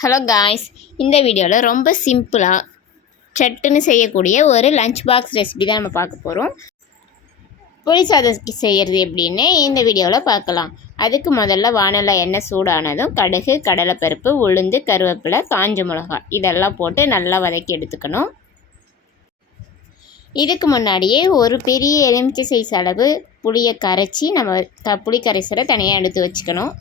Hello guys, இந்த வீடியோவில் ரொம்ப சிம்பிளாக சட்டுன்னு செய்யக்கூடிய ஒரு லஞ்ச் பாக்ஸ் ரெசிபி தான் நம்ம பார்க்க போகிறோம். புளி சாதம் செய்கிறது எப்படின்னு இந்த வீடியோவில் பார்க்கலாம். அதுக்கு முதல்ல வானலில் எண்ணெய் சூடானதும் கடுகு, கடலைப்பருப்பு, உளுந்து, கருவேப்பிலை, காஞ்ச மிளகாய் இதெல்லாம் போட்டு நல்லா வதக்கி எடுத்துக்கணும். இதுக்கு முன்னாடியே ஒரு பெரிய எலுமிச்சை சைஸ் அளவு புளியை கரைச்சி நம்ம புளி கரைசலை தனியாக எடுத்து வச்சுக்கணும்.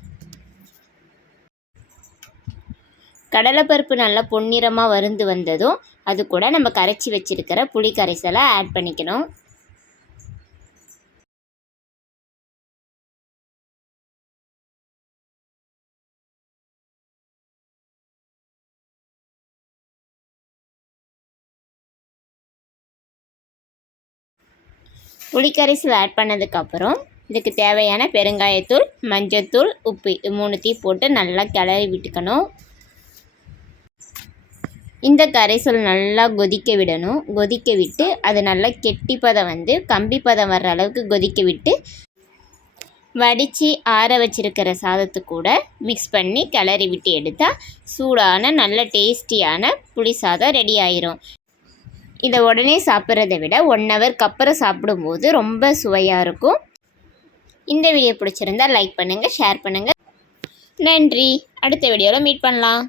கடலைப்பருப்பு நல்லா பொன்னிறமாக வறுந்து வந்ததும் அது கூட நம்ம கரைச்சி வச்சுருக்கிற புளி கரைசலை ஆட் பண்ணிக்கணும். புளி கரைசல் ஆட் பண்ணதுக்கப்புறம் இதுக்கு தேவையான பெருங்காயத்தூள், மஞ்சத்தூள், உப்பு மூணுத்தையும் போட்டு நல்லா கிளறி விட்டுக்கணும். இந்த கரைசல் நல்லா கொதிக்க விடணும். கொதிக்க விட்டு அது நல்லா கெட்டி பதம் கம்பி பதம் வர்ற அளவுக்கு கொதிக்க விட்டு வடித்து ஆற வச்சிருக்கிற சாதத்து கூட மிக்ஸ் பண்ணி கிளறி விட்டு எடுத்தால் சூடான நல்ல டேஸ்டியான புளி சாதம் ரெடி ஆயிரும். இதை உடனே சாப்பிட்றத விட 1 ஹவருக்கு அப்புறம் சாப்பிடும்போது ரொம்ப சுவையாக இருக்கும். இந்த வீடியோ பிடிச்சிருந்தால் லைக் பண்ணுங்கள், ஷேர் பண்ணுங்கள். நன்றி. அடுத்த வீடியோவில் மீட் பண்ணலாம்.